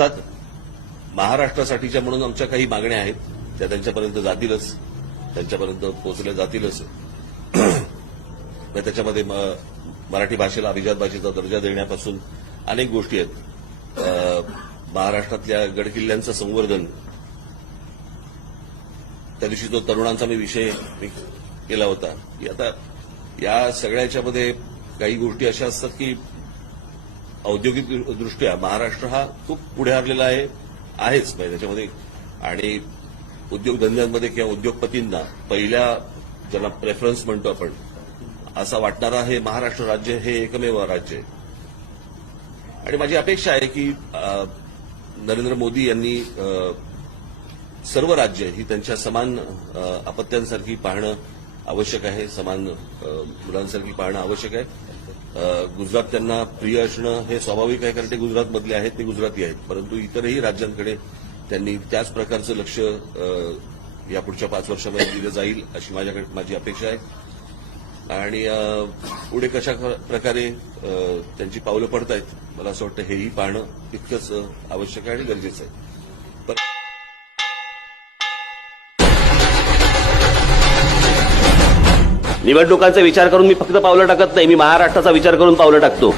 अर्थात महाराष्ट्रासाठीच्या म्हणून आमच्या काही मागण्या आहेत त्या त्यांच्यापर्यंत जातीलच त्यांच्यापर्यंत पोहोचल्या जातीलच त्याच्यामध्ये मराठी भाषेला अभिजात भाषेचा दर्जा देण्यापासून अनेक गोष्टी आहेत महाराष्ट्रातल्या गडकिल्ल्यांचं संवर्धन त्या दिवशी जो तरुणांचा मी विषय केला होता की आता या सगळ्याच्यामध्ये काही गोष्टी अशा असतात की औद्योगिक दृष्ट्या महाराष्ट्र हा खूप पुढे आलेला आहे आहेच म्हणजे त्याच्यामध्ये आणि उद्योगधंद्यांमध्ये किंवा उद्योगपतींना पहिल्या ज्याला प्रेफरन्स म्हणतो आपण असा वाटणारा हे महाराष्ट्र राज्य हे एकमेव राज्य आहे आणि माझी अपेक्षा आहे की नरेंद्र मोदी यांनी सर्व राज्य ही त्यांच्या समान अपत्यांसारखी पाहणं आवश्यक आहे समान मुलांसारखी पाहणं आवश्यक आहे गुजरात त्यांना प्रिय असणं हे स्वाभाविक आहे कारण ते गुजरातमधले आहेत ते गुजराती आहेत परंतु इतरही राज्यांकडे त्यांनी त्याच प्रकारचं लक्ष या पुढच्या पाच वर्षामध्ये दिलं जाईल अशी माझ्याकडे माझी अपेक्षा आहे आणि पुढे कशा प्रकारे त्यांची पावलं पडत आहेत मला असं वाटतं हेही पाहणं तितकंच आवश्यक आहे आणि गरजेचं आहे निवडणुकांचा विचार करून मी फक्त पावलं टाकत नाही मी महाराष्ट्राचा विचार करून पावलं टाकतो